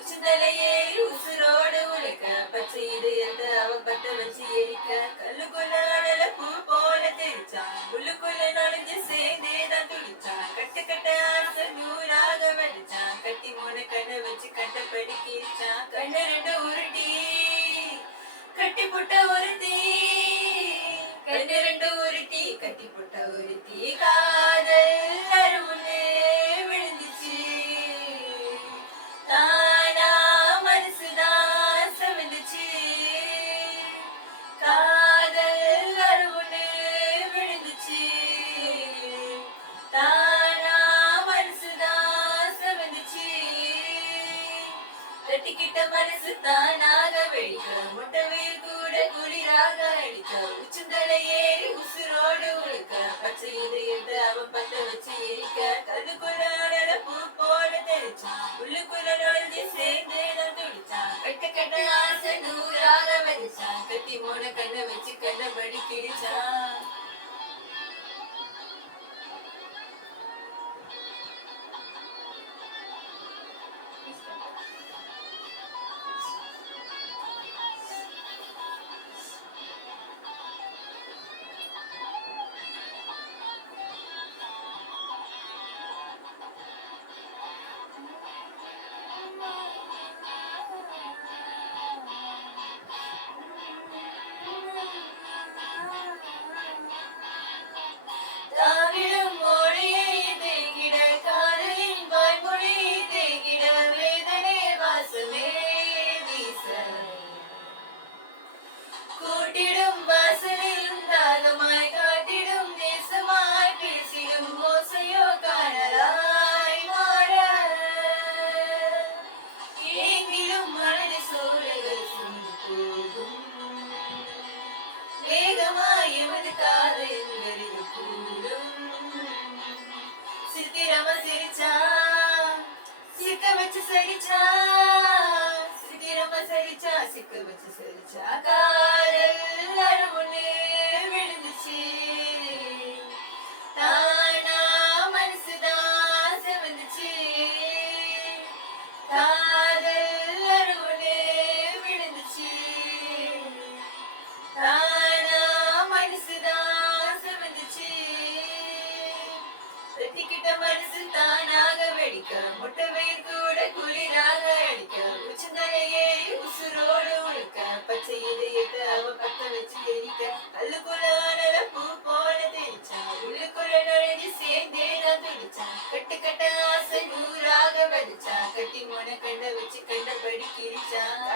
உச்சந்தலையே உசுரோடு உழைக்க பச்சை இதயத்தை அவ பத்த வச்சு எரிக்க கல்லுக்குள்ள அனல பூ போல தெரிச்சான் உள்ளுக்குள்ள நுழைஞ்சு சேர்ந்தேதான் துடிச்சான் கட்டு கட்ட ஆசை நூறாக வடிச்சான் கட்டி மூணு கண்ணை வச்சு கட்டப்படி கிழிச்சான் கண்ணு ரெண்டு உருட்டி கட்டி போட்ட ஒரு தீ கண்ணு ரெண்டு உருட்டி கட்டி போட்ட ஒரு தீ காதல் அருமுன்னே விழுந்துச்சு தானா மனசுதான் செவந்துச்சு காதல் அருமுன்னே விழுந்துச்சு தானா மனசுதான் செவந்துச்சு தட்டிக்கிட்ட மனசு தானாக வெடிக்க முட்டவே கூட குளிராக அடிக்க உச்சந்தலை ஏறி உசுரோடு உழுக்க பச்சை இதயத்தை அவன் பத்த வச்சு எரிக்க கல்லுக்குள்ள அனல பூ போல தெரிச்சான் உள்ளுக்குள்ள நுழைஞ்சு சேர்ந்து நான் துடிச்சான் கட்ட கட்ட ஆசை நூறாக வதிச்சான் கட்டி மூண கண்ணை வச்சு கண்ணபடி கிழிச்சான் கூட்டிடும் வாசலில் தாகமாய் காட்டிடும் நேசமாய் பேசிடும் ஓசையோ காணலாய் மாற எங்கிலும் மனது சோலைகள் சுண்டு போகும் வேகமாய் எமது காதல் வெறிவு கூடும் சித்திரமா சிரிச்சா சிக்க வச்சு சரிச்சா சித்திரமா சரிச்சா சிக்க வச்சு சரிச்சா காதல் அருமுன்னே விழுந்துச்சு தானா மனசுதான் செவந்துச்சு காதல் அருமுன்னே விழுந்துச்சு தானா மனசுதான் செவந்துச்சு தட்டிக்கிட்ட மனசு தானாக வெடிக்க முட்டை வெயில் கூட குளிராக அடிக்க உச்சந்தலையே உசுரோடு உழுக்க பச்சை இதயத்தை அவ பத்த வச்சு எரிக்க கல்லுக்குள்ள அனல பூ போல தெரிச்சான் உள்ளுக்குள்ள நுழைஞ்சு சேர்ந்தே நான் துடிச்சான் கட்டு கட்ட ஆசை நூறாக வதிச்சான் கட்டி மூண கண்ணை வச்சு கண்டபடி கிழிச்சான்